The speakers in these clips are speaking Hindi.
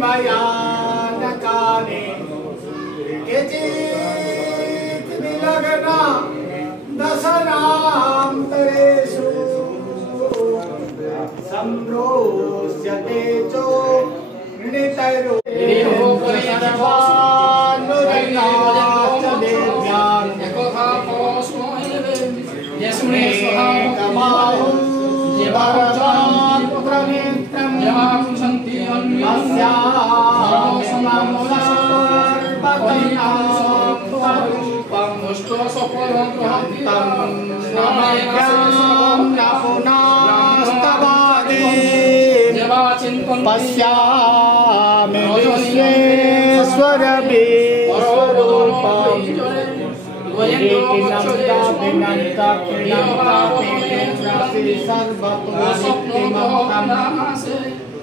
भयानकानि केचित् विलग्ना दशनान्तरेषु सम्प्रोष्यते च सर्वानुरगाश्च देव्यान् एकबाहुं वरदात्रनेत्रं पश्यामि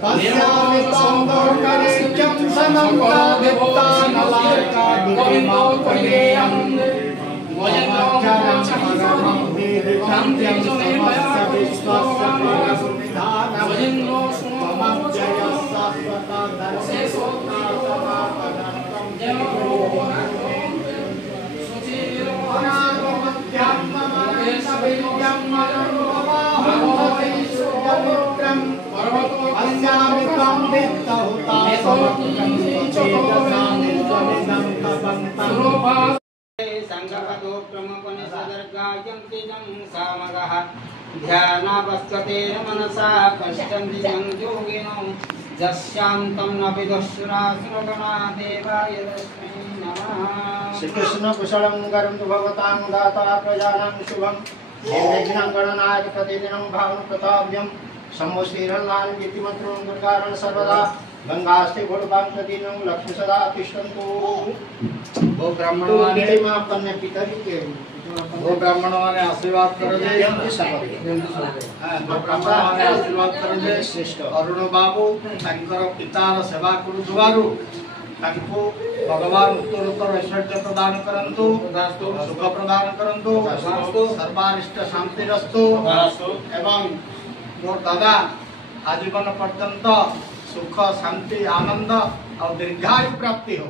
पश्यामि तोन्दोर्करेक्यं समन्तादित्तानलार्कादिमापदेयं वयमक्षरं परमं वेदिकान्त्यं समस्य विश्वस्य परसुनिधानं मम जयः शाश्वता धर्मेशोत्ता सनातनत्वं अनागमत्यं ममनन्तविद्यं मनोभावं अस्यामि त्वं वित्तहुता समग्रं स्वचेतसामित्वमिदं तपन्तं संगपतो प्रमुखनिसदर्गायं तिजं सामगः ध्यानावस्थतेन मनसा पश्यन्ति संयोगिनो यस्यान्तं न विदुःसुरासुरगणा देवाय तस्मै नमः। श्री कृष्ण कुशलं करन्तु भगवतां दाता प्रजानां शुभं निर्विघ्नं गणनायक प्रतिदिनं भावं प्रताप्यं समोस्तिरन्नान् कीर्तिमन्त्रं दुर्गारणं सर्वदा गंगास्ते घोड़बां प्रतिदिनं लक्ष्मी सदा तिष्ठन्तु। वो ब्राह्मणों ने अपने पिताजी के वो ब्राह्मणों ने आशीर्वाद कर दे ब्राह्मणों ने आशीर्वाद कर दे श्रेष्ठ अरुण बाबू तांकर पितार सेवा करुवारु तांको भगवान उत्तरोत्तर ऐश्वर्य प्रदान करंतु सुख प्रदान करंतु सर्वारिष्ट शांतिरस्तु एवं मोर दादा आजीवन पर्यंत सुख शांति आनंद और दीर्घायु प्राप्ति हो।